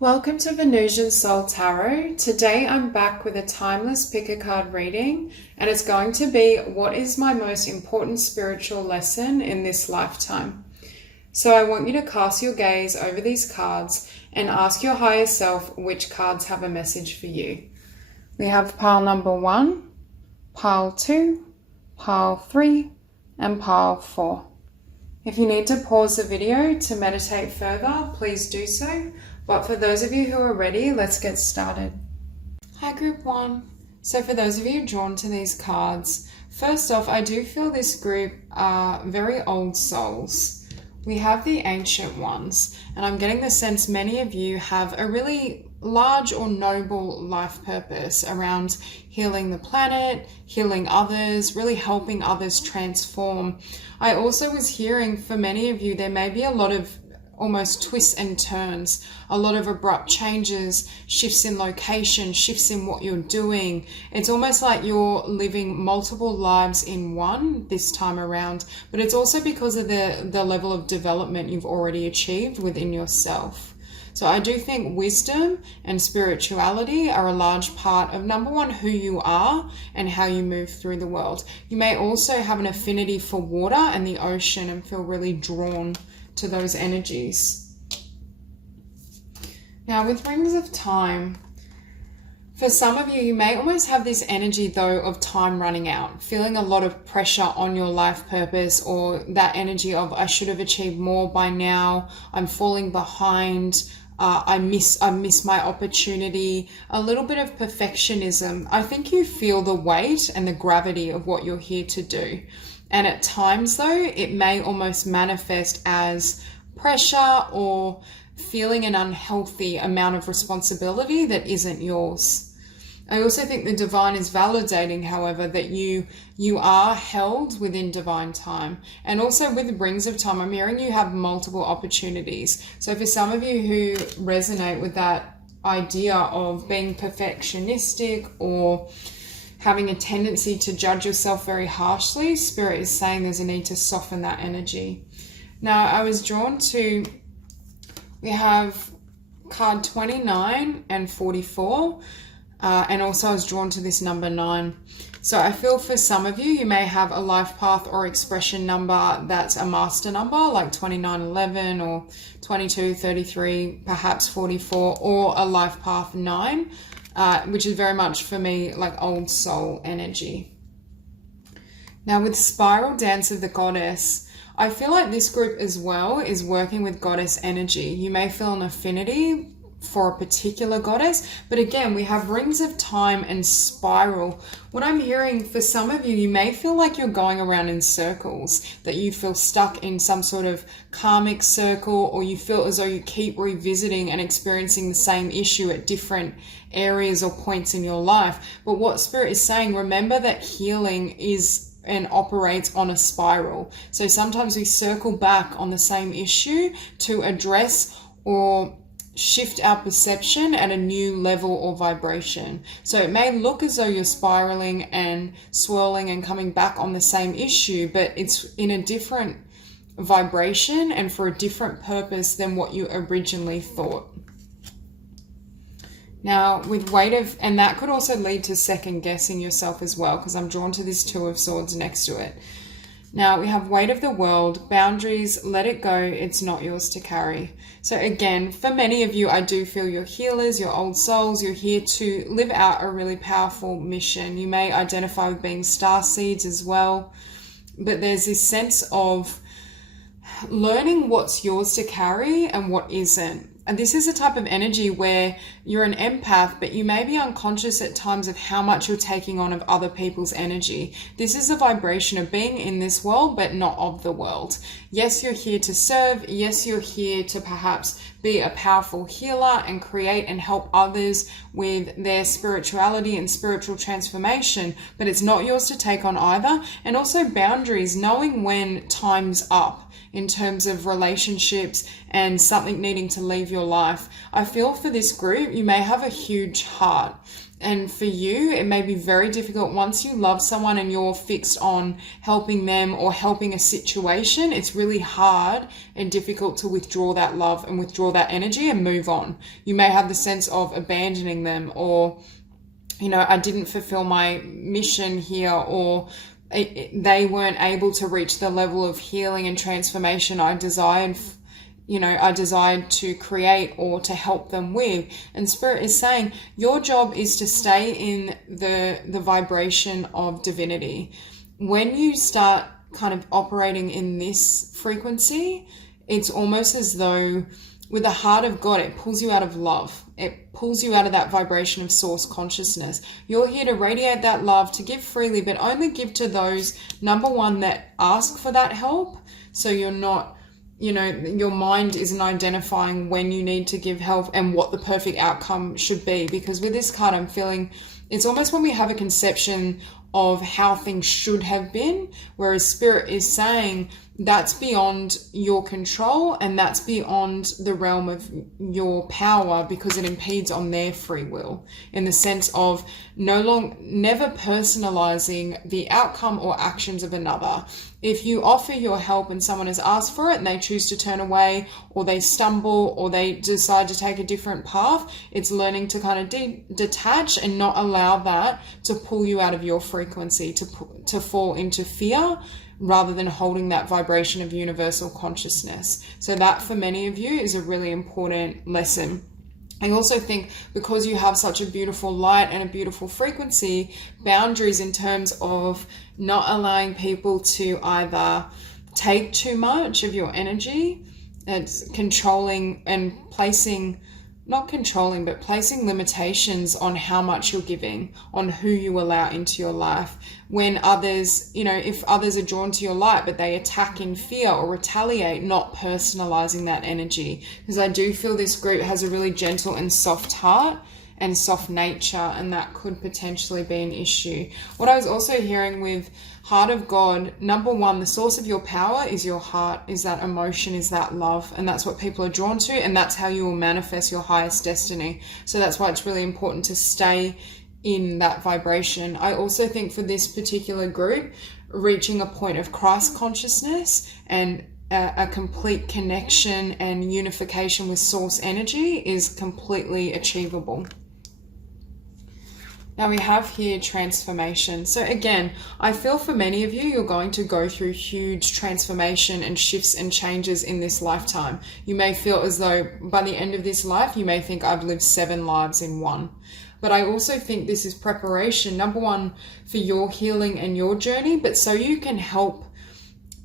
Welcome to Venusian Soul Tarot. Today I'm back with a timeless pick a card reading, and it's going to be what is my most important spiritual lesson in this lifetime. So I want you to cast your gaze over these cards and ask your higher self which cards have a message for you. We have pile number 1, pile 2, pile 3, and pile 4. If you need to pause the video to meditate further, please do so. But for those of you who are ready, let's get started. Hi group 1. So for those of you drawn to these cards, first off, I do feel this group are very old souls. We have the ancient ones, and I'm getting the sense many of you have a really large or noble life purpose around healing the planet, healing others, really helping others transform. I also was hearing for many of you, there may be a lot of almost twists and turns, a lot of abrupt changes, shifts in location, shifts in what you're doing. It's almost like you're living multiple lives in one this time around, but it's also because of the level of development you've already achieved within yourself. So I do think wisdom and spirituality are a large part of, number one, who you are and how you move through the world. You may also have an affinity for water and the ocean and feel really drawn to those energies. Now with Rings of Time, for some of you, you may almost have this energy though of time running out, feeling a lot of pressure on your life purpose, or that energy of I should have achieved more by now, I'm falling behind, I miss my opportunity, a little bit of perfectionism. I think you feel the weight and the gravity of what you're here to do. And at times though, it may almost manifest as pressure or feeling an unhealthy amount of responsibility that isn't yours. I also think the divine is validating, however, that you are held within divine time. And also with Rings of Time, I'm hearing you have multiple opportunities. So for some of you who resonate with that idea of being perfectionistic or having a tendency to judge yourself very harshly, Spirit is saying there's a need to soften that energy. Now, I was drawn to, we have card 29 and 44, and also I was drawn to this number 9. So I feel for some of you, you may have a life path or expression number that's a master number, like 2911 or 2233, perhaps 44, or a life path 9. Which is very much for me like old soul energy. Now with Spiral Dance of the Goddess, I feel like this group as well is working with goddess energy. You may feel an affinity for a particular goddess, but again, we have Rings of Time and Spiral. What I'm hearing for some of you, you may feel like you're going around in circles, that you feel stuck in some sort of karmic circle, or you feel as though you keep revisiting and experiencing the same issue at different areas or points in your life. But what Spirit is saying, remember that healing is and operates on a spiral. So sometimes we circle back on the same issue to address or shift our perception at a new level or vibration. So it may look as though you're spiraling and swirling and coming back on the same issue, but it's in a different vibration and for a different purpose than what you originally thought. Now with and that could also lead to second guessing yourself as well, because I'm drawn to this Two of Swords next to it. Now we have weight of the world, boundaries, let it go, it's not yours to carry. So again, for many of you, I do feel you're healers, you're old souls, you're here to live out a really powerful mission. You may identify with being star seeds as well, but there's this sense of learning what's yours to carry and what isn't. And this is a type of energy where you're an empath, but you may be unconscious at times of how much you're taking on of other people's energy. This is a vibration of being in this world, but not of the world. Yes, you're here to serve. Yes, you're here to perhaps be a powerful healer and create and help others with their spirituality and spiritual transformation, but it's not yours to take on either. And also boundaries, knowing when time's up in terms of relationships and something needing to leave your life. I feel for this group, you may have a huge heart. And for you, it may be very difficult once you love someone and you're fixed on helping them or helping a situation. It's really hard and difficult to withdraw that love and withdraw that energy and move on. You may have the sense of abandoning them, or, you know, I didn't fulfill my mission here, or they weren't able to reach the level of healing and transformation I desired to create or to help them with. And Spirit is saying your job is to stay in the vibration of divinity. When you start kind of operating in this frequency, it's almost as though with the heart of God, it pulls you out of love. It pulls you out of that vibration of source consciousness. You're here to radiate that love, to give freely, but only give to those, number one, that ask for that help. So you're not, your mind isn't identifying when you need to give help and what the perfect outcome should be. Because with this card, I'm feeling it's almost when we have a conception of how things should have been, whereas Spirit is saying that's beyond your control and that's beyond the realm of your power, because it impedes on their free will, in the sense of never personalizing the outcome or actions of another. If you offer your help and someone has asked for it and they choose to turn away, or they stumble, or they decide to take a different path, it's learning to kind of detach and not allow that to pull you out of your frequency, to fall into fear, rather than holding that vibration of universal consciousness. So that for many of you is a really important lesson. I also think because you have such a beautiful light and a beautiful frequency, boundaries in terms of not allowing people to either take too much of your energy, it's controlling and placing limitations on how much you're giving, on who you allow into your life. When others, if others are drawn to your light, but they attack in fear or retaliate, not personalizing that energy. Because I do feel this group has a really gentle and soft heart and soft nature, and that could potentially be an issue. What I was also hearing with Heart of God, number one, the source of your power is your heart, is that emotion, is that love, and that's what people are drawn to, and that's how you will manifest your highest destiny. So that's why it's really important to stay in that vibration. I also think for this particular group, reaching a point of Christ consciousness and a complete connection and unification with source energy is completely achievable. Now we have here transformation. So again, I feel for many of you, you're going to go through huge transformation and shifts and changes in this lifetime. You may feel as though by the end of this life, you may think I've lived 7 lives in one. But I also think this is preparation, number one, for your healing and your journey, but so you can help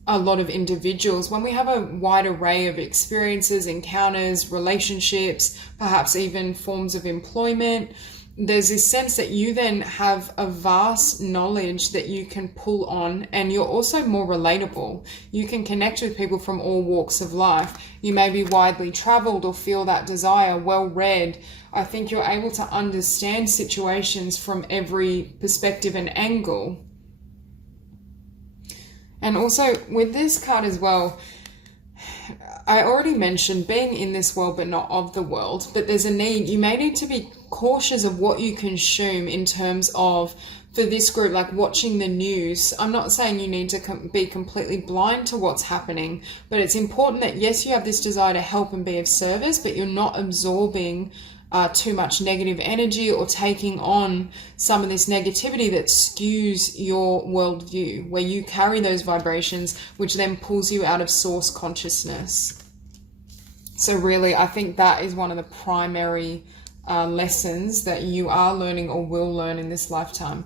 a lot of individuals. When we have a wide array of experiences, encounters, relationships, perhaps even forms of employment, there's this sense that you then have a vast knowledge that you can pull on, and you're also more relatable. You can connect with people from all walks of life. You may be widely traveled or feel that desire, well read. I think you're able to understand situations from every perspective and angle. And also with this card as well, I already mentioned being in this world but not of the world, but there's a need. You may need to be cautious of what you consume in terms of, for this group, like watching the news. I'm not saying you need to be completely blind to what's happening, but it's important that yes, you have this desire to help and be of service, but you're not absorbing too much negative energy or taking on some of this negativity that skews your worldview, where you carry those vibrations, which then pulls you out of source consciousness. So really, I think that is one of the primary lessons that you are learning or will learn in this lifetime.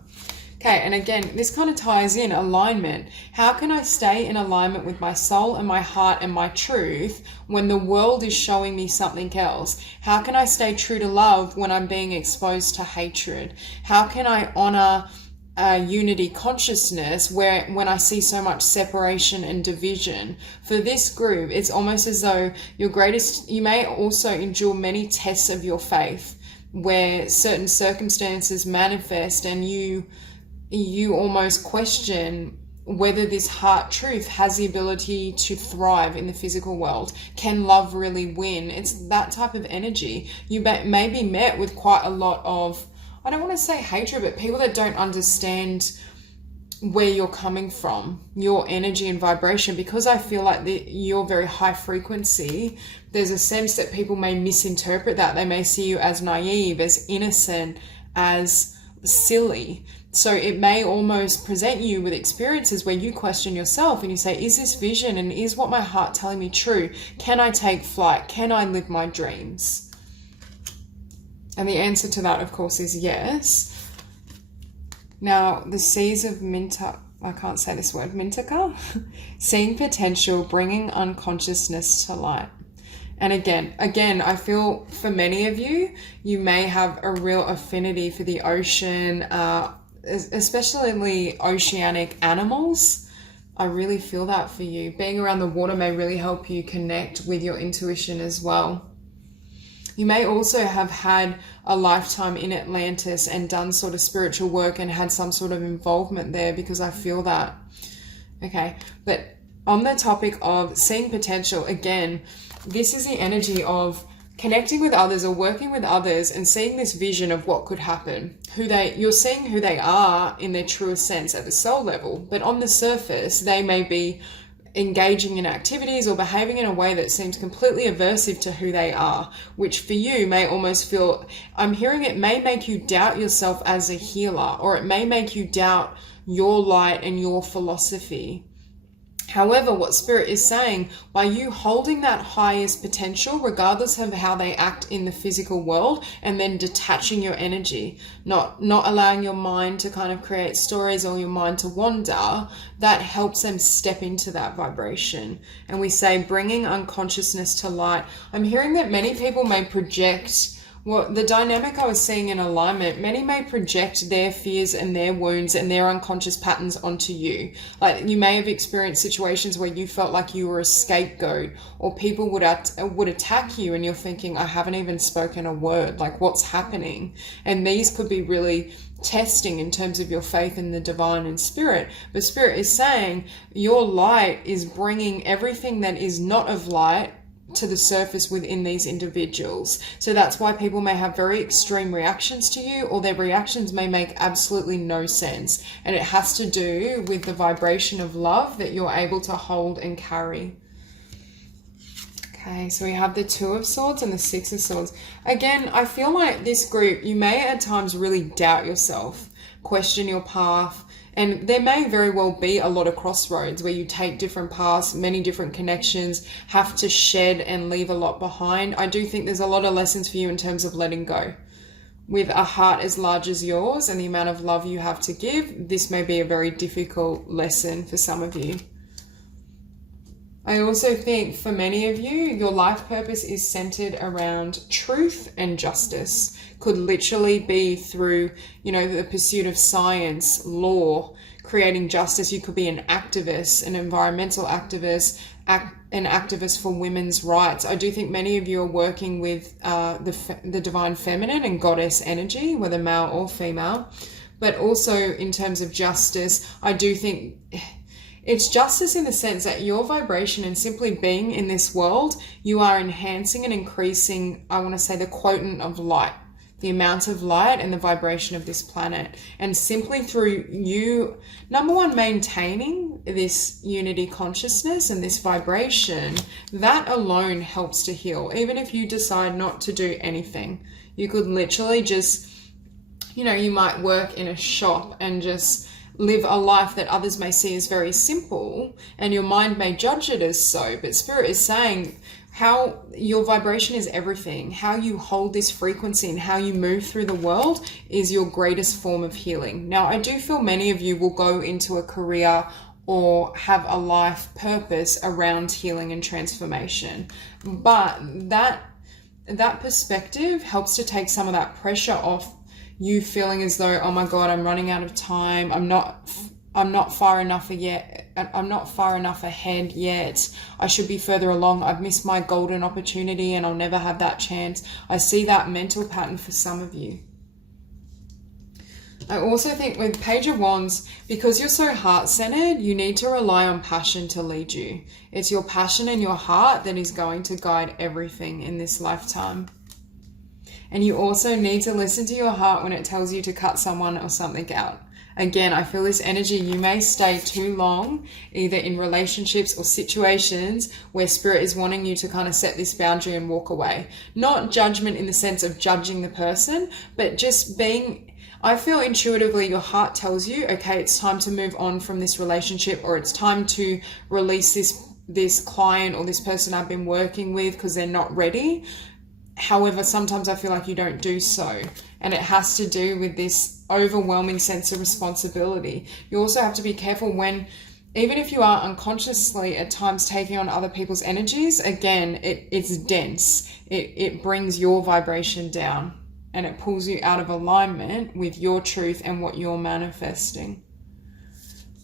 Okay, and again, this kind of ties in alignment. How can I stay in alignment with my soul and my heart and my truth when the world is showing me something else? How can I stay true to love when I'm being exposed to hatred? How can I honor unity consciousness when I see so much separation and division? For this group, it's almost as though you may also endure many tests of your faith, where certain circumstances manifest and you almost question whether this heart truth has the ability to thrive in the physical world. Can love really win? It's that type of energy. You may be met with quite a lot of, I don't want to say hatred, but people that don't understand where you're coming from, your energy and vibration, because I feel like you're very high frequency. There's a sense that people may misinterpret that. They may see you as naive, as innocent, as silly. So it may almost present you with experiences where you question yourself and you say, is this vision and is what my heart telling me true? Can I take flight? Can I live my dreams? And the answer to that, of course, is yes. Now, the seas of Minta, I can't say this word, Mintaka, seeing potential, bringing unconsciousness to light. And again, I feel for many of you, you may have a real affinity for the ocean, especially oceanic animals. I really feel that for you. Being around the water may really help you connect with your intuition as well. You may also have had a lifetime in Atlantis and done sort of spiritual work and had some sort of involvement there, because I feel that. Okay, but on the topic of seeing potential, again, this is the energy of connecting with others or working with others and seeing this vision of what could happen. You're seeing who they are in their truest sense at the soul level, but on the surface, they may be engaging in activities or behaving in a way that seems completely aversive to who they are, which for you may almost feel, I'm hearing it may make you doubt yourself as a healer, or it may make you doubt your light and your philosophy. However, what Spirit is saying, by you holding that highest potential, regardless of how they act in the physical world, and then detaching your energy, not allowing your mind to kind of create stories or your mind to wander, that helps them step into that vibration. And we say bringing unconsciousness to light. I'm hearing that many people may project, well, the dynamic I was seeing in alignment, many may project their fears and their wounds and their unconscious patterns onto you. Like, you may have experienced situations where you felt like you were a scapegoat, or people would attack you and you're thinking, I haven't even spoken a word, like what's happening? And these could be really testing in terms of your faith in the divine and Spirit. But Spirit is saying your light is bringing everything that is not of light to the surface within these individuals. So that's why people may have very extreme reactions to you, or their reactions may make absolutely no sense. And it has to do with the vibration of love that you're able to hold and carry. Okay, so we have the Two of Swords and the Six of Swords. Again, I feel like this group, you may at times really doubt yourself, question your path. And there may very well be a lot of crossroads where you take different paths, many different connections, have to shed and leave a lot behind. I do think there's a lot of lessons for you in terms of letting go. With a heart as large as yours and the amount of love you have to give, this may be a very difficult lesson for some of you. I also think for many of you, your life purpose is centered around truth and justice. Could literally be through, the pursuit of science, law, creating justice. You could be an activist, an environmental activist, an activist for women's rights. I do think many of you are working with the divine feminine and goddess energy, whether male or female. But also in terms of justice, I do think it's justice in the sense that your vibration and simply being in this world, you are enhancing and increasing, I want to say, the quotient of light, the amount of light and the vibration of this planet. And simply through you, number one, maintaining this unity consciousness and this vibration, that alone helps to heal. Even if you decide not to do anything, you could literally just, you might work in a shop and just live a life that others may see as very simple, and your mind may judge it as so. But Spirit is saying how your vibration is everything. How you hold this frequency and how you move through the world is your greatest form of healing. Now, I do feel many of you will go into a career or have a life purpose around healing and transformation. But that perspective helps to take some of that pressure off you feeling as though, oh my God, I'm running out of time. I'm not far enough yet. I'm not far enough ahead yet. I should be further along. I've missed my golden opportunity and I'll never have that chance. I see that mental pattern for some of you. I also think with Page of Wands, because you're so heart-centered, you need to rely on passion to lead you. It's your passion and your heart that is going to guide everything in this lifetime. And you also need to listen to your heart when it tells you to cut someone or something out. Again, I feel this energy, you may stay too long, either in relationships or situations where spirit is wanting you to kind of set this boundary and walk away. Not judgment in the sense of judging the person, but just being, I feel intuitively your heart tells you, okay, it's time to move on from this relationship, or it's time to release this client or this person I've been working with because they're not ready. However, sometimes I feel like you don't do so. And it has to do with this overwhelming sense of responsibility. You also have to be careful when, even if you are unconsciously at times taking on other people's energies, again, it's dense. It brings your vibration down and it pulls you out of alignment with your truth and what you're manifesting.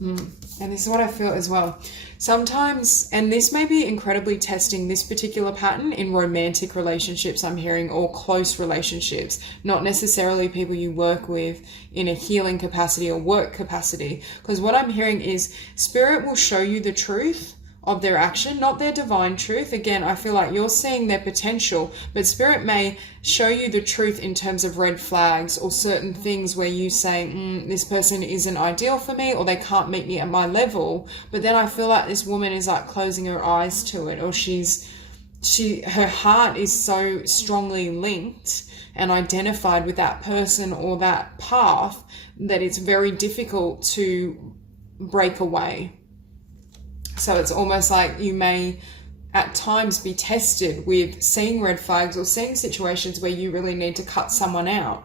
And this is what I feel as well. Sometimes, and this may be incredibly testing, this particular pattern in romantic relationships I'm hearing, or close relationships, not necessarily people you work with in a healing capacity or work capacity. Because what I'm hearing is spirit will show you the truth of their action, not their divine truth. Again, I feel like you're seeing their potential, but spirit may show you the truth in terms of red flags or certain things where you say, this person isn't ideal for me, or they can't meet me at my level. But then I feel like this woman is like closing her eyes to it, or her heart is so strongly linked and identified with that person or that path that it's very difficult to break away. So it's almost like you may at times be tested with seeing red flags or seeing situations where you really need to cut someone out.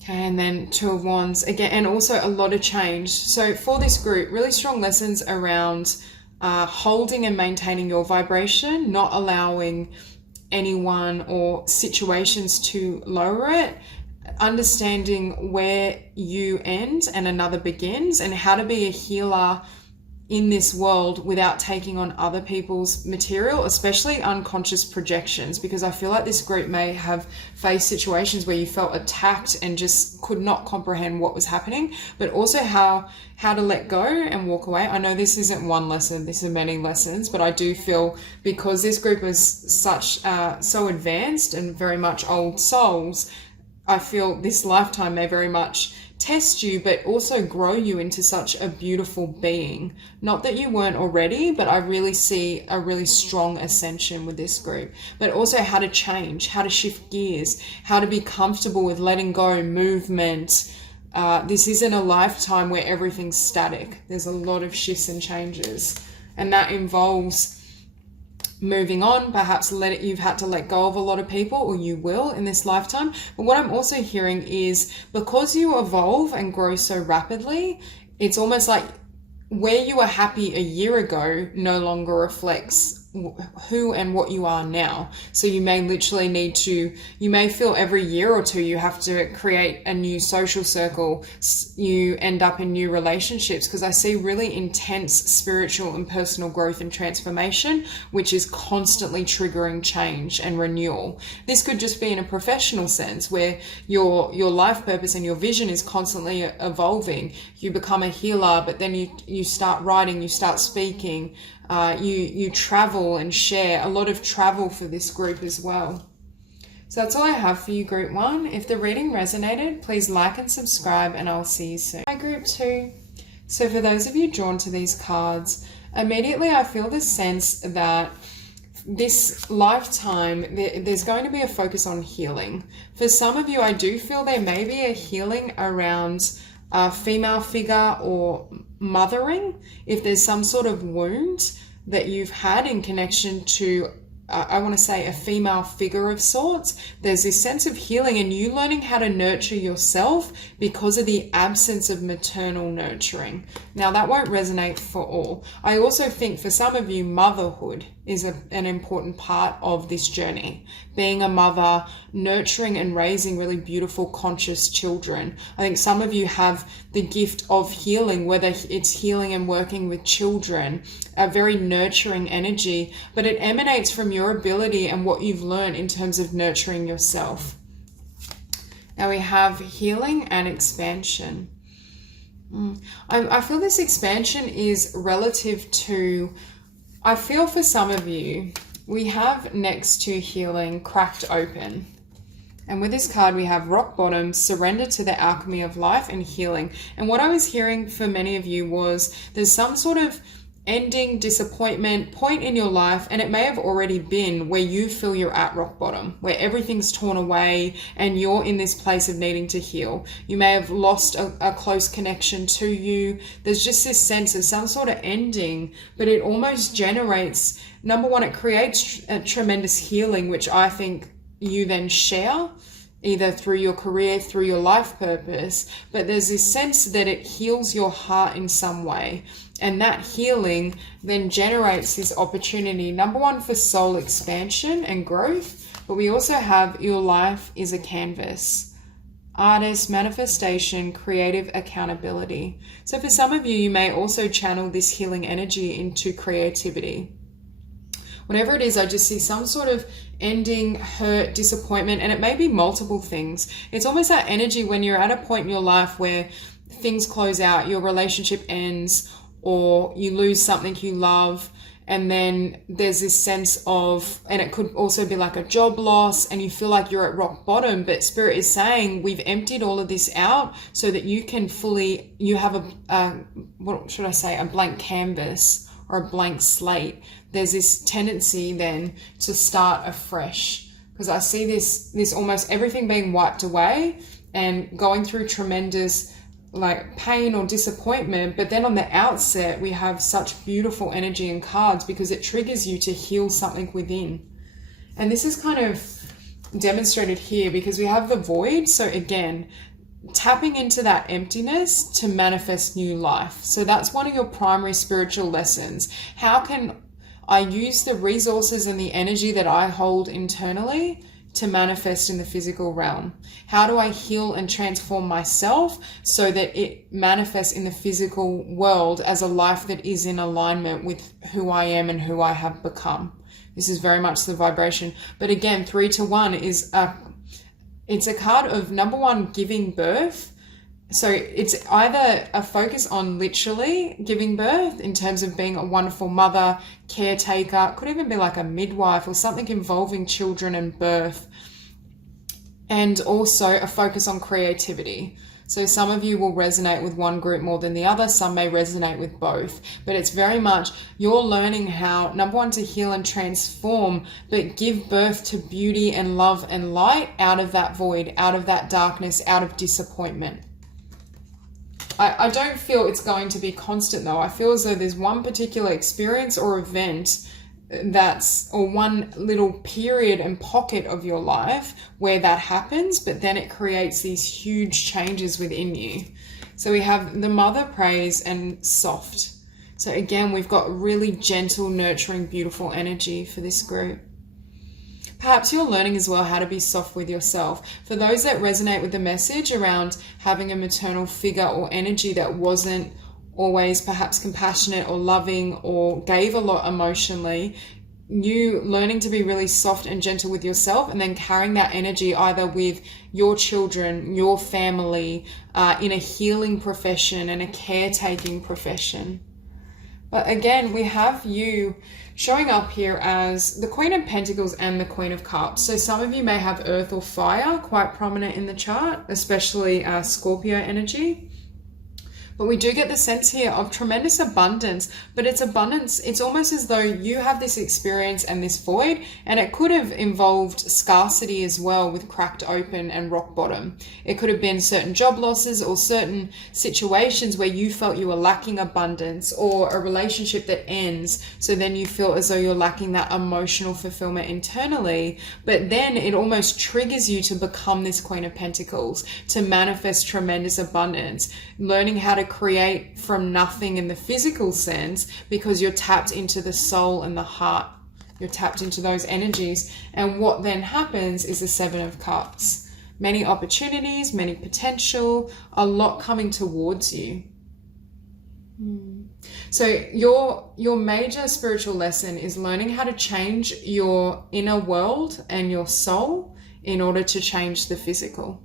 Okay, and then Two of Wands again, and also a lot of change. So for this group, really strong lessons around holding and maintaining your vibration, not allowing anyone or situations to lower it, understanding where you end and another begins, and how to be a healer in this world without taking on other people's material, especially unconscious projections, because I feel like this group may have faced situations where you felt attacked and just could not comprehend what was happening, but also how to let go and walk away. I know this isn't one lesson, this is many lessons, but I do feel because this group is so advanced and very much old souls, I feel this lifetime may very much test you, but also grow you into such a beautiful being. Not that you weren't already, but I really see a really strong ascension with this group. But also how to change, how to shift gears, how to be comfortable with letting go, movement. This isn't a lifetime where everything's static. There's a lot of shifts and changes. And that involves moving on, perhaps you've had to let go of a lot of people, or you will in this lifetime. But what I'm also hearing is because you evolve and grow so rapidly, it's almost like where you were happy a year ago no longer reflects who and what you are now. So you may literally you may feel every year or two you have to create a new social circle, you end up in new relationships, because I see really intense spiritual and personal growth and transformation, which is constantly triggering change and renewal. This could just be in a professional sense where your life purpose and your vision is constantly evolving. You become a healer, but then you start writing, you start speaking, you travel and share. A lot of travel for this group as well. So that's all I have for you, Group 1. If the reading resonated, please like and subscribe, and I'll see you soon. Hi, Group 2. So for those of you drawn to these cards, immediately I feel this sense that this lifetime, there's going to be a focus on healing. For some of you, I do feel there may be a healing around a female figure or mothering. If there's some sort of wound that you've had in connection to I want to say a female figure of sorts, there's this sense of healing and you learning how to nurture yourself because of the absence of maternal nurturing. Now that won't resonate for all. I also think for some of you, motherhood is an important part of this journey. Being a mother, nurturing and raising really beautiful, conscious children. I think some of you have the gift of healing, whether it's healing and working with children, a very nurturing energy, but it emanates from your ability and what you've learned in terms of nurturing yourself. Now we have healing and expansion. I feel this expansion is relative to, I feel for some of you, we have next to healing cracked open. And with this card, we have rock bottom, surrender to the alchemy of life, and healing. And what I was hearing for many of you was there's some sort of ending, disappointment point in your life, and it may have already been where you feel you're at rock bottom, where everything's torn away and you're in this place of needing to heal. You may have lost a close connection to you. There's just this sense of some sort of ending, but it almost generates, number one, it creates a tremendous healing, which I think you then share either through your career, through your life purpose, but there's this sense that it heals your heart in some way. And that healing then generates this opportunity, number one, for soul expansion and growth, but we also have your life is a canvas. Artist, manifestation, creative accountability. So for some of you, you may also channel this healing energy into creativity. Whatever it is, I just see some sort of ending, hurt, disappointment, and it may be multiple things. It's almost that energy when you're at a point in your life where things close out, your relationship ends, or you lose something you love, and then there's this sense of, and it could also be like a job loss, and you feel like you're at rock bottom, but Spirit is saying we've emptied all of this out so that you can fully, you have what should I say, a blank canvas or a blank slate. There's this tendency then to start afresh, because I see this almost everything being wiped away and going through tremendous like pain or disappointment, but then on the outset we have such beautiful energy and cards because it triggers you to heal something within. And this is kind of demonstrated here because we have the void. So again, tapping into that emptiness to manifest new life. So that's one of your primary spiritual lessons. How can I use the resources and the energy that I hold internally to manifest in the physical realm? How do I heal and transform myself so that it manifests in the physical world as a life that is in alignment with who I am and who I have become? This is very much the vibration. But again, 3 to 1 is it's a card of, number one, giving birth. So it's either a focus on literally giving birth in terms of being a wonderful mother, caretaker, could even be like a midwife or something involving children and birth, and also a focus on creativity. So some of you will resonate with one group more than the other, some may resonate with both, but it's very much you're learning how, number one, to heal and transform, but give birth to beauty and love and light out of that void, out of that darkness, out of disappointment. I don't feel it's going to be constant though. I feel as though there's one particular experience or event or one little period and pocket of your life where that happens, but then it creates these huge changes within you. So we have the mother praise and soft. So again, we've got really gentle, nurturing, beautiful energy for this group. Perhaps you're learning as well how to be soft with yourself. For those that resonate with the message around having a maternal figure or energy that wasn't always perhaps compassionate or loving or gave a lot emotionally, you learning to be really soft and gentle with yourself and then carrying that energy either with your children, your family, in a healing profession and a caretaking profession. But again, we have you showing up here as the Queen of Pentacles and the Queen of Cups. So some of you may have earth or fire quite prominent in the chart, especially Scorpio energy. But we do get the sense here of tremendous abundance, but it's abundance. It's almost as though you have this experience and this void, and it could have involved scarcity as well with cracked open and rock bottom. It could have been certain job losses or certain situations where you felt you were lacking abundance, or a relationship that ends. So then you feel as though you're lacking that emotional fulfillment internally, but then it almost triggers you to become this Queen of Pentacles, to manifest tremendous abundance, learning how to create from nothing in the physical sense because you're tapped into the soul and the heart. You're tapped into those energies. And what then happens is the 7 of Cups. Many opportunities, many potential, a lot coming towards you. So your major spiritual lesson is learning how to change your inner world and your soul in order to change the physical.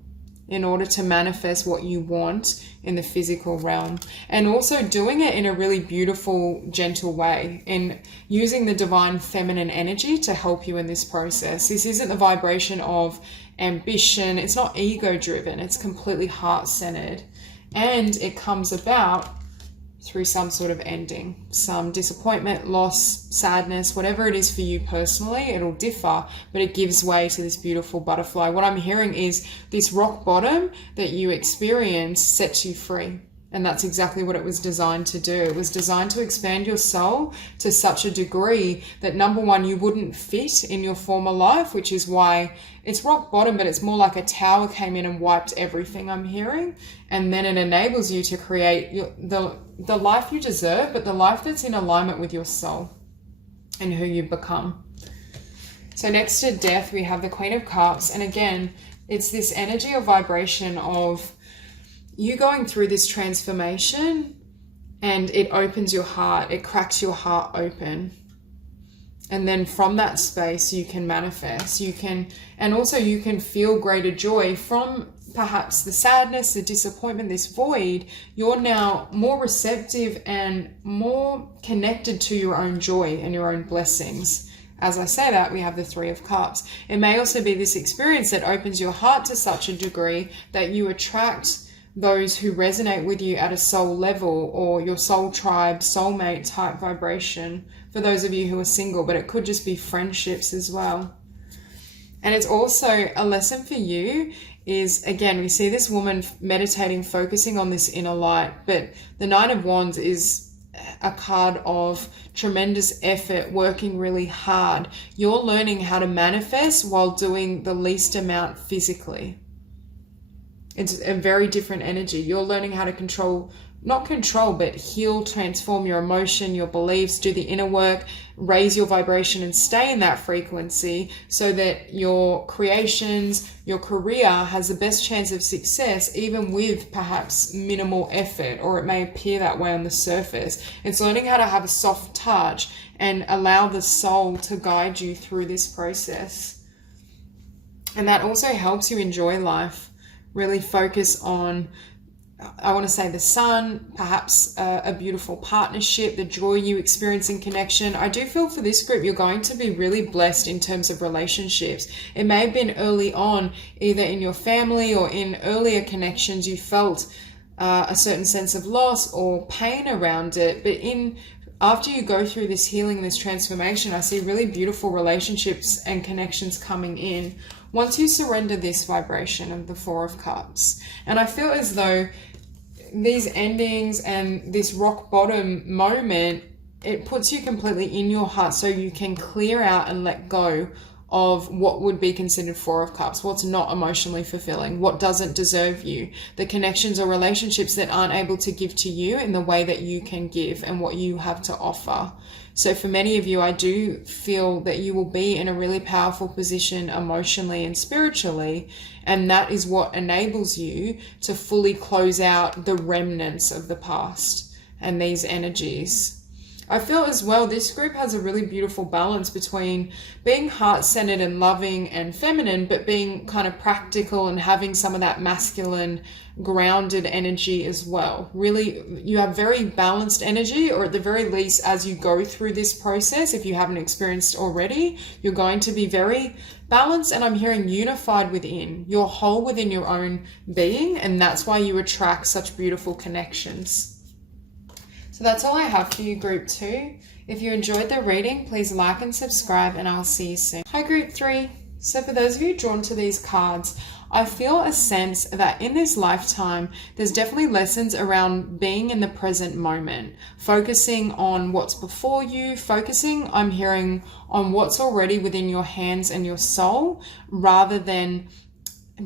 in order to manifest what you want in the physical realm. And also doing it in a really beautiful, gentle way, in using the divine feminine energy to help you in this process. This isn't the vibration of ambition. It's not ego driven. It's completely heart centered. And it comes about through some sort of ending, some disappointment, loss, sadness, whatever it is for you personally. It'll differ, but it gives way to this beautiful butterfly. What I'm hearing is this rock bottom that you experience sets you free. And that's exactly what it was designed to do. It was designed to expand your soul to such a degree that, number one, you wouldn't fit in your former life, which is why it's rock bottom, but it's more like a tower came in and wiped everything, I'm hearing. And then it enables you to create the life you deserve, but the life that's in alignment with your soul and who you've become. So next to death, we have the Queen of Cups. And again, it's this energy or vibration of you going through this transformation, and it opens your heart, it cracks your heart open. And then from that space, you can manifest, and also you can feel greater joy from perhaps the sadness, the disappointment, this void. You're now more receptive and more connected to your own joy and your own blessings. As I say that, we have the Three of Cups. It may also be this experience that opens your heart to such a degree that you attract those who resonate with you at a soul level, or your soul tribe, soulmate type vibration, for those of you who are single, but it could just be friendships as well. And it's also a lesson for you is, again, we see this woman meditating, focusing on this inner light, but the Nine of Wands is a card of tremendous effort, working really hard. You're learning how to manifest while doing the least amount physically. It's a very different energy. You're learning how to not control, but heal, transform your emotion, your beliefs, do the inner work, raise your vibration and stay in that frequency so that your creations, your career has the best chance of success, even with perhaps minimal effort, or it may appear that way on the surface. It's learning how to have a soft touch and allow the soul to guide you through this process. And that also helps you enjoy life. Really focus on, I want to say, the sun, perhaps a beautiful partnership, the joy you experience in connection. I do feel for this group, you're going to be really blessed in terms of relationships. It may have been early on, either in your family or in earlier connections, you felt a certain sense of loss or pain around it. But after you go through this healing, this transformation, I see really beautiful relationships and connections coming in once you surrender this vibration of the Four of Cups. And I feel as though these endings and this rock bottom moment, it puts you completely in your heart so you can clear out and let go of what would be considered Four of Cups, what's not emotionally fulfilling, what doesn't deserve you, the connections or relationships that aren't able to give to you in the way that you can give and what you have to offer. So for many of you, I do feel that you will be in a really powerful position emotionally and spiritually, and that is what enables you to fully close out the remnants of the past and these energies. I feel as well this group has a really beautiful balance between being heart-centered and loving and feminine, but being kind of practical and having some of that masculine grounded energy as well. Really, you have very balanced energy, or at the very least, as you go through this process, if you haven't experienced already, you're going to be very balanced, and I'm hearing unified within. You're whole within your own being, and that's why you attract such beautiful connections. So that's all I have for you, Group 2. If you enjoyed the reading, please like and subscribe, and I'll see you soon. Hi, Group 3. So for those of you drawn to these cards, I feel a sense that in this lifetime, there's definitely lessons around being in the present moment, focusing on what's before you, focusing, I'm hearing, on what's already within your hands and your soul, rather than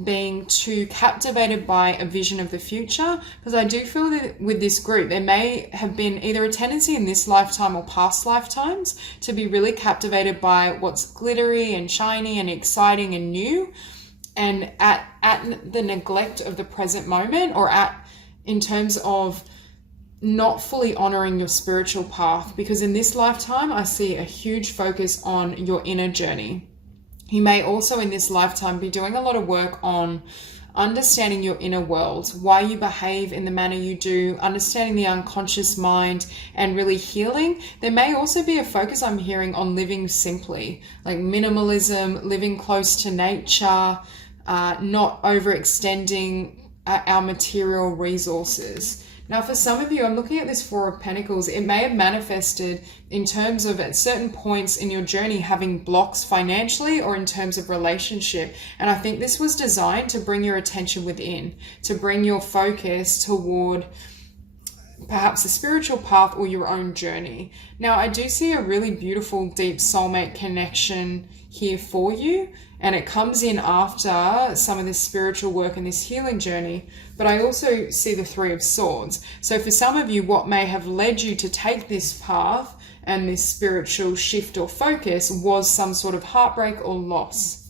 being too captivated by a vision of the future. Because I do feel that with this group, there may have been either a tendency in this lifetime or past lifetimes to be really captivated by what's glittery and shiny and exciting and new, and at the neglect of the present moment, or in terms of not fully honoring your spiritual path. Because in this lifetime, I see a huge focus on your inner journey. You may also in this lifetime be doing a lot of work on understanding your inner world, why you behave in the manner you do, understanding the unconscious mind, and really healing. There may also be a focus, I'm hearing, on living simply, like minimalism, living close to nature, not overextending our material resources. Now, for some of you, I'm looking at this Four of Pentacles. It may have manifested in terms of, at certain points in your journey, having blocks financially or in terms of relationship. And I think this was designed to bring your attention within, to bring your focus toward perhaps a spiritual path or your own journey. Now, I do see a really beautiful, deep soulmate connection here for you. And it comes in after some of this spiritual work and this healing journey. But I also see the Three of Swords. So for some of you, what may have led you to take this path and this spiritual shift or focus was some sort of heartbreak or loss.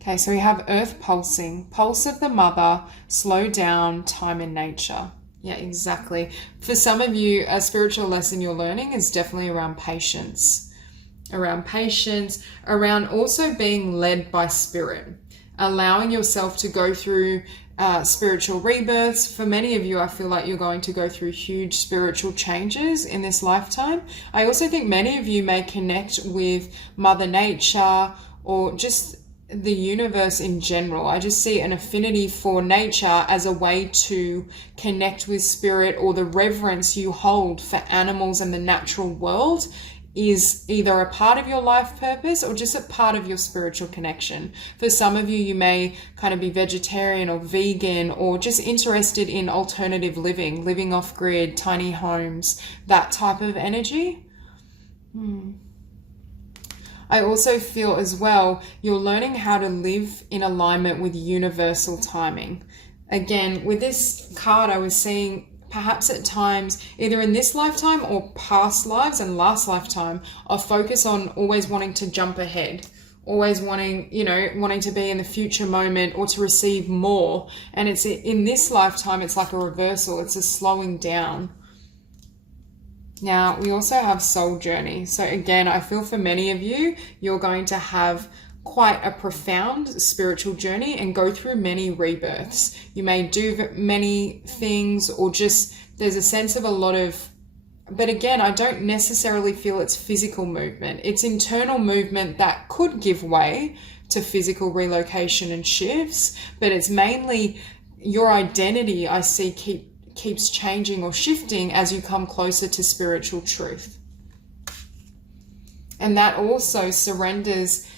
Okay, so we have Earth pulsing, pulse of the mother, slow down, time in nature. Yeah, exactly. For some of you, a spiritual lesson you're learning is definitely around patience. Around also being led by spirit, allowing yourself to go through spiritual rebirths. For many of you, I feel like you're going to go through huge spiritual changes in this lifetime. I also think many of you may connect with Mother Nature or just the universe in general. I just see an affinity for nature as a way to connect with spirit, or the reverence you hold for animals and the natural world is either a part of your life purpose or just a part of your spiritual connection. For some of you, you may kind of be vegetarian or vegan, or just interested in alternative living, living off grid, tiny homes, that type of energy. I also feel as well, you're learning how to live in alignment with universal timing. Again, with this card, I was seeing perhaps at times, either in this lifetime or past lives and last lifetime, a focus on always wanting to jump ahead, always wanting to be in the future moment or to receive more. And it's in this lifetime, it's like a reversal. It's a slowing down. Now, we also have soul journey. So again, I feel for many of you, you're going to have quite a profound spiritual journey and go through many rebirths. You may do many things, or just there's a sense of a lot of, but again, I don't necessarily feel it's physical movement. It's internal movement that could give way to physical relocation and shifts, but it's mainly your identity I see keeps changing or shifting as you come closer to spiritual truth. And that also surrenders.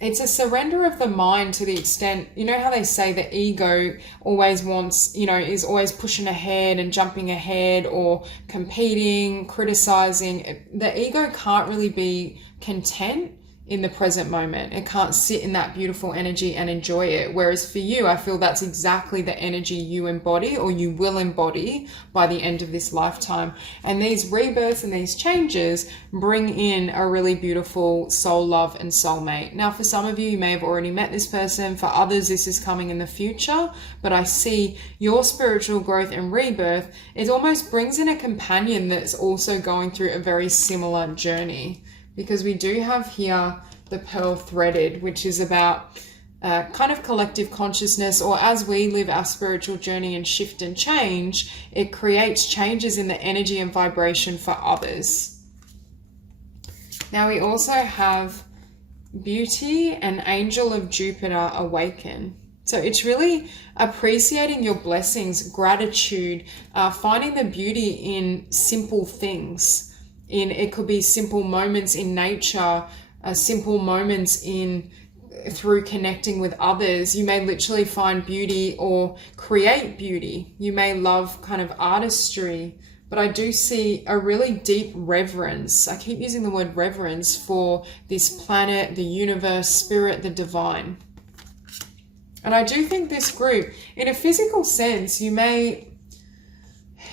It's a surrender of the mind to the extent, you know how they say the ego always wants, is always pushing ahead and jumping ahead or competing, criticizing. The ego can't really be content in the present moment. It can't sit in that beautiful energy and enjoy it. Whereas for you, I feel that's exactly the energy you embody, or you will embody by the end of this lifetime. And these rebirths and these changes bring in a really beautiful soul love and soulmate. Now, for some of you, you may have already met this person. For others, this is coming in the future. But I see your spiritual growth and rebirth, it almost brings in a companion that's also going through a very similar journey. Because we do have here the pearl threaded, which is about kind of collective consciousness, or as we live our spiritual journey and shift and change, it creates changes in the energy and vibration for others. Now we also have beauty and angel of Jupiter awaken. So it's really appreciating your blessings, gratitude, finding the beauty in simple things. It could be simple moments in nature, simple moments through connecting with others. You may literally find beauty or create beauty. You may love kind of artistry, but I do see a really deep reverence. I keep using the word reverence for this planet, the universe, spirit, the divine. And I do think this group, in a physical sense, you may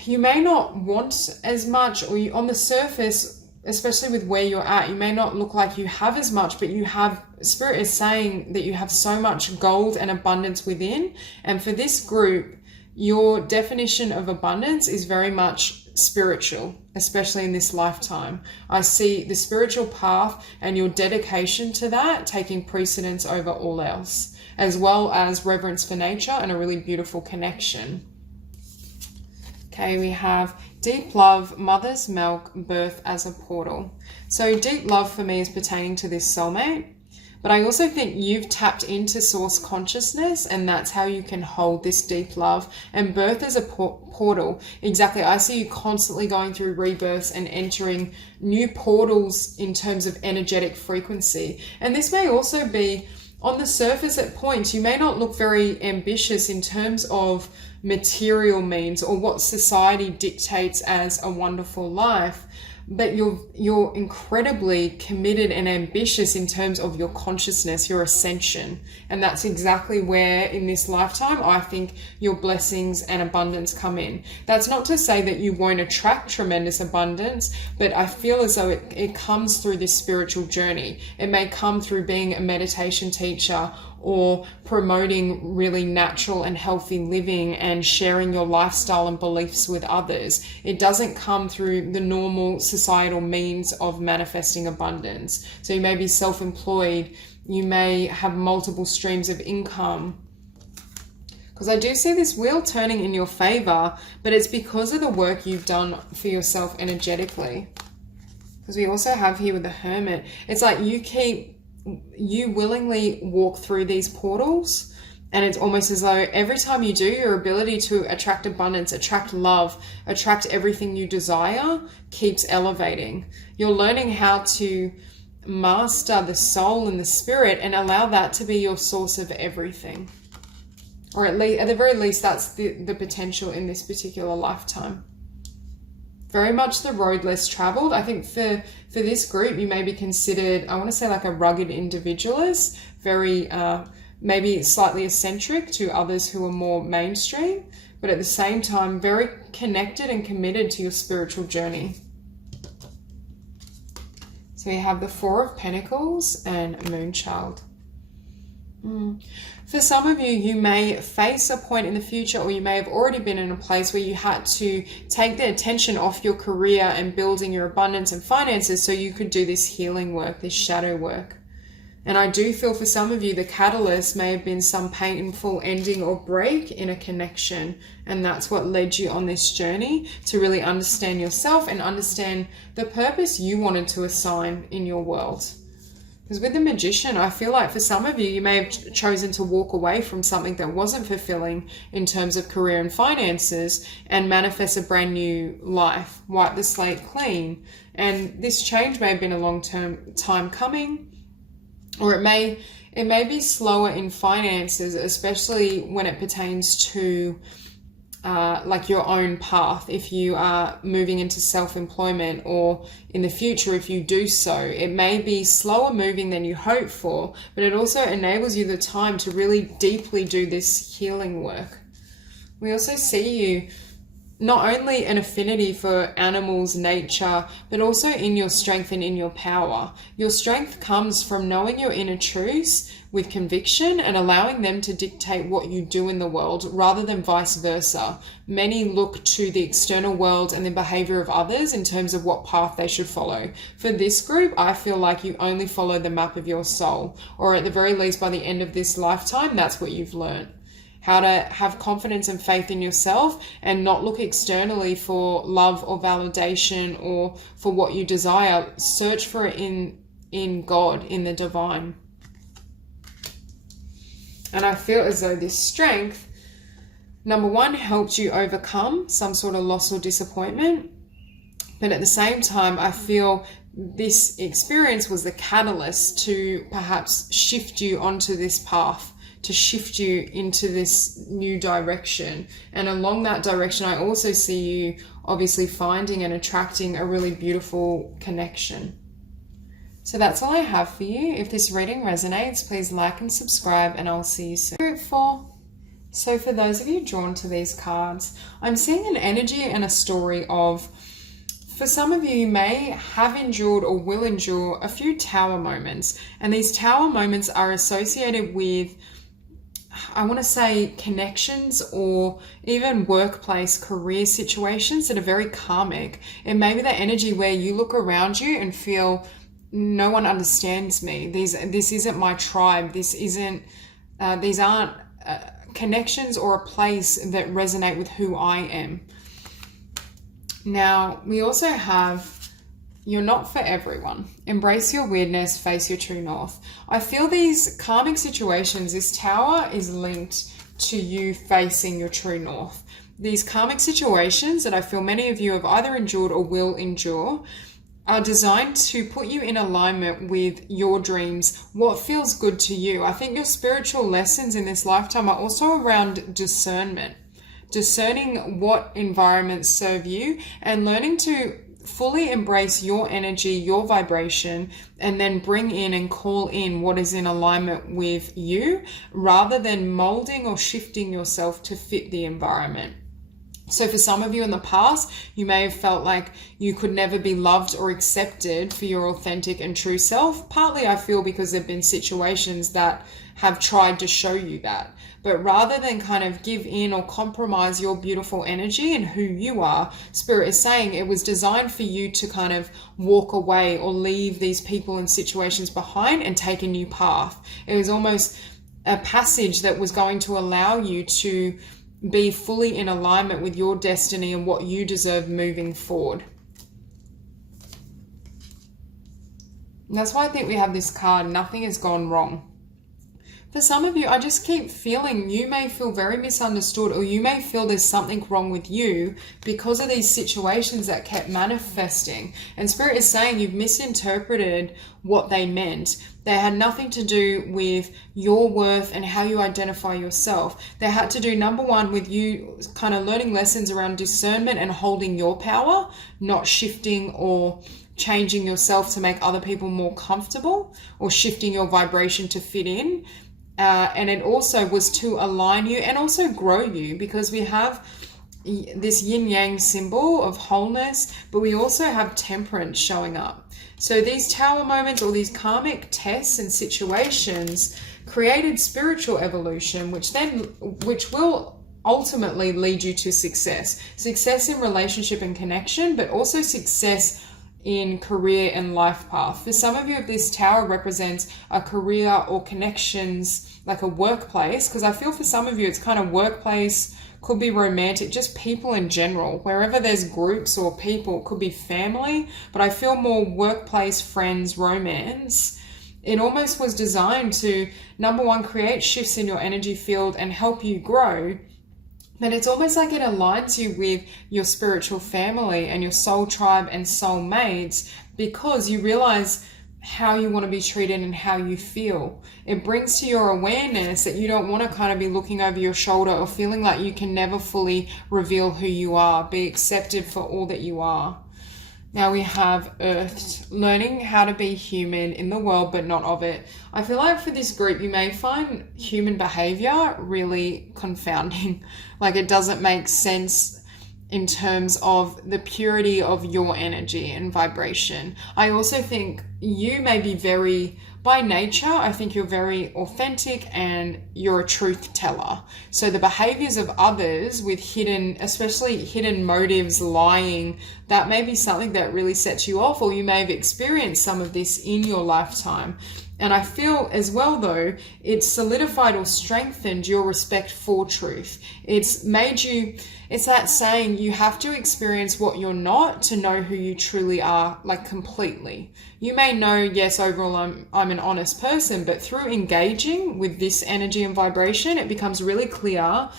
not want as much, or on the surface, especially with where you're at, you may not look like you have as much, but you have, Spirit is saying that you have so much gold and abundance within. And for this group, your definition of abundance is very much spiritual, especially in this lifetime. I see the spiritual path and your dedication to that taking precedence over all else, as well as reverence for nature and a really beautiful connection. Okay, we have deep love, mother's milk, birth as a portal. So deep love for me is pertaining to this soulmate. But I also think you've tapped into source consciousness, and that's how you can hold this deep love. And birth is a portal. Exactly. I see you constantly going through rebirths and entering new portals in terms of energetic frequency. And this may also be, on the surface at points, you may not look very ambitious in terms of material means or what society dictates as a wonderful life. But you're incredibly committed and ambitious in terms of your consciousness, your ascension. And that's exactly where in this lifetime, I think your blessings and abundance come in. That's not to say that you won't attract tremendous abundance, but I feel as though it comes through this spiritual journey. It may come through being a meditation teacher or promoting really natural and healthy living and sharing your lifestyle and beliefs with others. It doesn't come through the normal societal means of manifesting abundance. So you may be self-employed, you may have multiple streams of income. Because I do see this wheel turning in your favor, but it's because of the work you've done for yourself energetically. Because we also have here with the Hermit, it's like you willingly walk through these portals, and it's almost as though every time you do, your ability to attract abundance, attract love, attract everything you desire keeps elevating. You're learning how to master the soul and the spirit and allow that to be your source of everything. Or at the very least, that's the potential in this particular lifetime. Very much the road less traveled. I think for this group, you may be considered, I want to say like a rugged individualist, very maybe slightly eccentric to others who are more mainstream, but at the same time, very connected and committed to your spiritual journey. So we have the Four of Pentacles and Moonchild. For some of you, you may face a point in the future, or you may have already been in a place where you had to take the attention off your career and building your abundance and finances so you could do this healing work, this shadow work. And I do feel for some of you, the catalyst may have been some painful ending or break in a connection. And that's what led you on this journey to really understand yourself and understand the purpose you wanted to assign in your world. Because with the Magician, I feel like for some of you, you may have chosen to walk away from something that wasn't fulfilling in terms of career and finances and manifest a brand new life, wipe the slate clean. And this change may have been a long-term time coming, or it may be slower in finances, especially when it pertains to like your own path. If you are moving into self-employment, or in the future, if you do so, it may be slower moving than you hope for, but it also enables you the time to really deeply do this healing work. We also see you not only an affinity for animals, nature, but also in your strength and in your power. Your strength comes from knowing your inner truths with conviction and allowing them to dictate what you do in the world rather than vice versa. Many look to the external world and the behavior of others in terms of what path they should follow. For this group, I feel like you only follow the map of your soul, or at the very least by the end of this lifetime, that's what you've learned. How to have confidence and faith in yourself and not look externally for love or validation or for what you desire. Search for it in God, in the divine. And I feel as though this strength, number one, helped you overcome some sort of loss or disappointment. But at the same time, I feel this experience was the catalyst to perhaps shift you onto this path, to shift you into this new direction. And along that direction, I also see you obviously finding and attracting a really beautiful connection. So that's all I have for you. If this reading resonates, please like and subscribe, and I'll see you soon. Group 4. So for those of you drawn to these cards, I'm seeing an energy and a story of, for some of you, you may have endured or will endure a few tower moments. And these tower moments are associated with I want to say connections or even workplace career situations that are very karmic. It may be that energy where you look around you and feel no one understands me. This isn't my tribe. These aren't connections or a place that resonate with who I am. Now, we also have, you're not for everyone. Embrace your weirdness, face your true north. I feel these karmic situations, this tower is linked to you facing your true north. These karmic situations that I feel many of you have either endured or will endure are designed to put you in alignment with your dreams, what feels good to you. I think your spiritual lessons in this lifetime are also around discernment, discerning what environments serve you and learning to fully embrace your energy, your vibration, and then bring in and call in what is in alignment with you rather than molding or shifting yourself to fit the environment. So for some of you in the past, you may have felt like you could never be loved or accepted for your authentic and true self. Partly I feel because there have been situations that have tried to show you that. But rather than kind of give in or compromise your beautiful energy and who you are, Spirit is saying it was designed for you to kind of walk away or leave these people and situations behind and take a new path. It was almost a passage that was going to allow you to be fully in alignment with your destiny and what you deserve moving forward. And that's why I think we have this card, nothing has gone wrong. For some of you, I just keep feeling you may feel very misunderstood, or you may feel there's something wrong with you because of these situations that kept manifesting. And Spirit is saying you've misinterpreted what they meant. They had nothing to do with your worth and how you identify yourself. They had to do, number one, with you kind of learning lessons around discernment and holding your power, not shifting or changing yourself to make other people more comfortable or shifting your vibration to fit in. And it also was to align you and also grow you, because we have this yin yang symbol of wholeness, but we also have temperance showing up. So these tower moments or these karmic tests and situations created spiritual evolution, which will ultimately lead you to success in relationship and connection, but also success in career and life path. For some of you, if this tower represents a career or connections, like a workplace, because I feel for some of you it's kind of workplace, could be romantic, just people in general, wherever there's groups or people, could be family, but I feel more workplace, friends, romance. It almost was designed to, number one, create shifts in your energy field and help you grow. But it's almost like it aligns you with your spiritual family and your soul tribe and soulmates, because you realize how you want to be treated and how you feel. It brings to your awareness that you don't want to kind of be looking over your shoulder or feeling like you can never fully reveal who you are, be accepted for all that you are. Now we have Earth, learning how to be human in the world but not of it. I feel like for this group you may find human behavior really confounding. Like it doesn't make sense in terms of the purity of your energy and vibration. I also think you may be very, by nature, I think you're very authentic and you're a truth teller. So the behaviors of others with hidden, especially hidden motives, lying, that may be something that really sets you off, or you may have experienced some of this in your lifetime. And I feel as well, though, it's solidified or strengthened your respect for truth. It's made you, it's that saying, you have to experience what you're not to know who you truly are, like completely. You may know, yes, overall I'm an honest person, but through engaging with this energy and vibration, it becomes really clear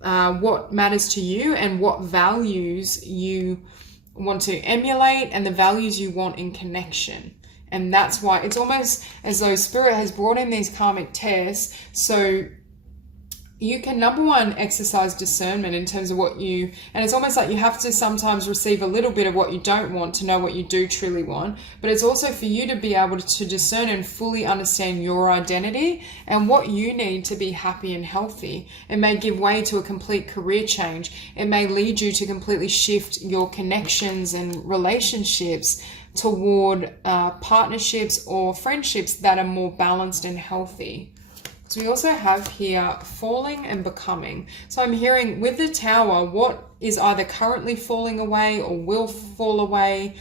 what matters to you and what values you want to emulate and the values you want in connection. And that's why it's almost as though Spirit has brought in these karmic tests so you can, number one, exercise discernment in terms of what you, and it's almost like you have to sometimes receive a little bit of what you don't want to know what you do truly want, but it's also for you to be able to discern and fully understand your identity and what you need to be happy and healthy. It may give way to a complete career change. It may lead you to completely shift your connections and relationships toward partnerships or friendships that are more balanced and healthy. So we also have here falling and becoming. So I'm hearing with the Tower, what is either currently falling away or will fall away.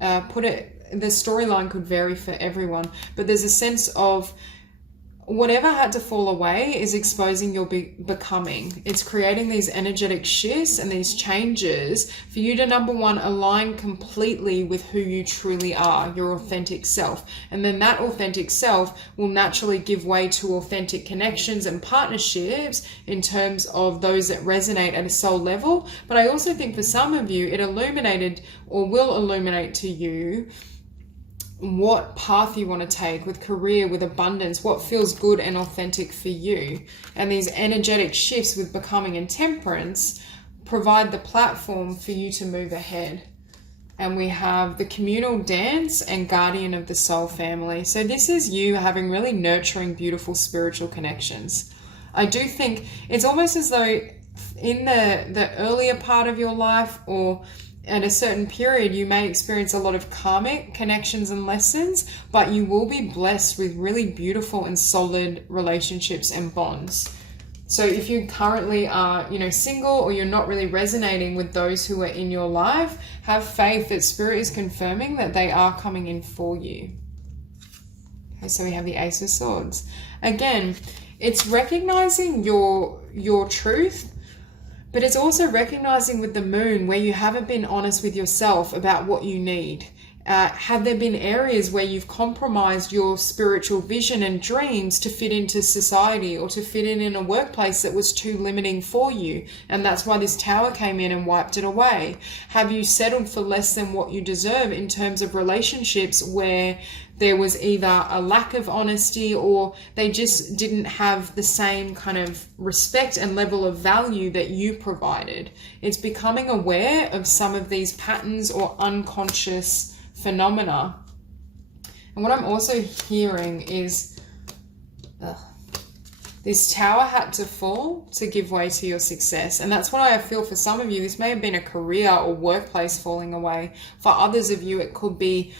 The storyline could vary for everyone, but there's a sense of whatever had to fall away is exposing your becoming. It's creating these energetic shifts and these changes for you to, number one, align completely with who you truly are, your authentic self. And then that authentic self will naturally give way to authentic connections and partnerships in terms of those that resonate at a soul level. But I also think for some of you, it illuminated or will illuminate to you what path you want to take with career, with abundance, what feels good and authentic for you. And these energetic shifts with becoming and temperance provide the platform for you to move ahead. And we have the communal dance and guardian of the soul family. So this is you having really nurturing, beautiful spiritual connections. I do think it's almost as though in the earlier part of your life, or at a certain period, you may experience a lot of karmic connections and lessons, but you will be blessed with really beautiful and solid relationships and bonds. So if you currently are, single, or you're not really resonating with those who are in your life, have faith that Spirit is confirming that they are coming in for you. Okay, so we have the Ace of Swords. Again, it's recognizing your truth, but it's also recognizing with the Moon where you haven't been honest with yourself about what you need. Have there been areas where you've compromised your spiritual vision and dreams to fit into society, or to fit in a workplace that was too limiting for you? And that's why this Tower came in and wiped it away. Have you settled for less than what you deserve in terms of relationships where there was either a lack of honesty, or they just didn't have the same kind of respect and level of value that you provided? It's becoming aware of some of these patterns or unconscious phenomena. And what I'm also hearing is this Tower had to fall to give way to your success. And that's what I feel for some of you. This may have been a career or workplace falling away. For others of you, it could be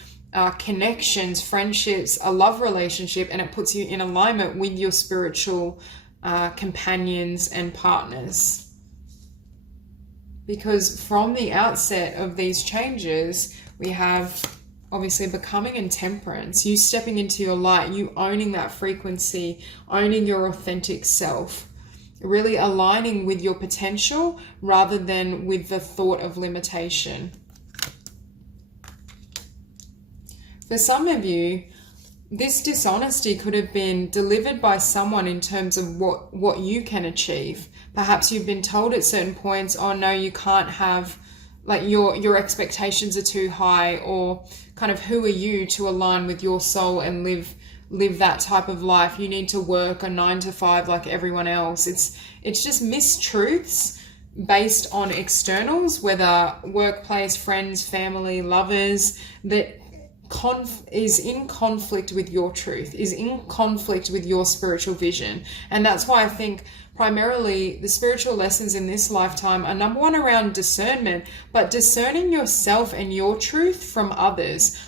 connections, friendships, a love relationship, and it puts you in alignment with your spiritual companions and partners. Because from the outset of these changes, we have obviously becoming and temperance, you stepping into your light, you owning that frequency, owning your authentic self, really aligning with your potential rather than with the thought of limitation. For some of you, this dishonesty could have been delivered by someone in terms of what you can achieve. Perhaps you've been told at certain points, oh no, you can't have, like your expectations are too high, or kind of who are you to align with your soul and live that type of life? You need to work a 9 to 5 like everyone else. It's just mistruths based on externals, whether workplace, friends, family, lovers, that is in conflict with your truth, is in conflict with your spiritual vision. And that's why I think primarily the spiritual lessons in this lifetime are, number one, around discernment, but discerning yourself and your truth from others,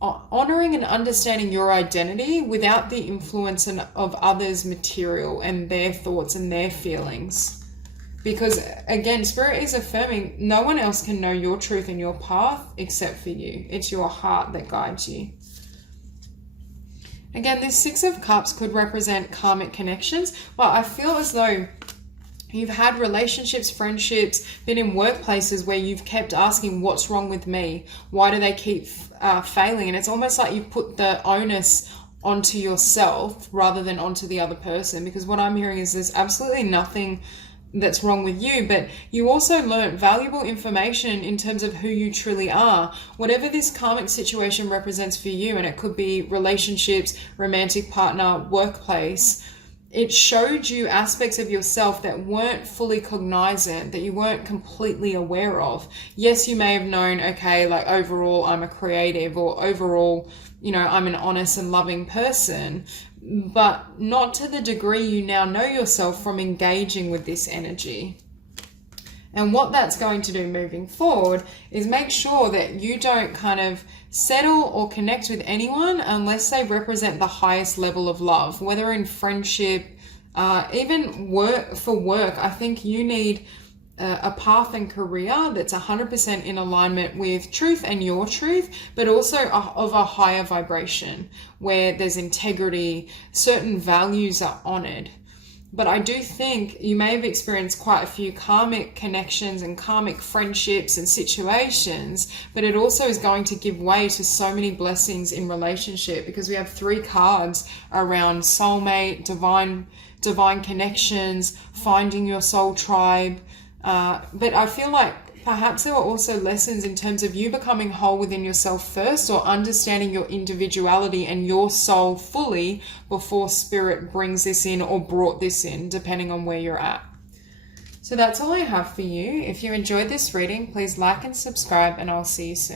honoring and understanding your identity without the influence of others' material and their thoughts and their feelings. Because again, Spirit is affirming no one else can know your truth and your path except for you. It's your heart that guides you. Again, this Six of Cups could represent karmic connections, but I feel as though you've had relationships, friendships, been in workplaces where you've kept asking, what's wrong with me? Why do they keep failing? And it's almost like you've put the onus onto yourself rather than onto the other person. Because what I'm hearing is there's absolutely nothing that's wrong with you, but you also learned valuable information in terms of who you truly are. Whatever this karmic situation represents for you, and it could be relationships, romantic partner, workplace, it showed you aspects of yourself that weren't fully cognizant, that you weren't completely aware of. Yes, you may have known, okay, like overall I'm a creative, or overall, I'm an honest and loving person, but not to the degree you now know yourself from engaging with this energy. And what that's going to do moving forward is make sure that you don't kind of settle or connect with anyone unless they represent the highest level of love, whether in friendship, Even for work, I think you need a path and career that's 100% in alignment with truth and your truth, but also of a higher vibration where there's integrity, certain values are honored. But I do think you may have experienced quite a few karmic connections and karmic friendships and situations, but it also is going to give way to so many blessings in relationship, because we have 3 cards around soulmate, divine connections, finding your soul tribe. But I feel like perhaps there were also lessons in terms of you becoming whole within yourself first, or understanding your individuality and your soul fully before spirit brings this in or brought this in, depending on where you're at. So that's all I have for you. If you enjoyed this reading, please like and subscribe, and I'll see you soon.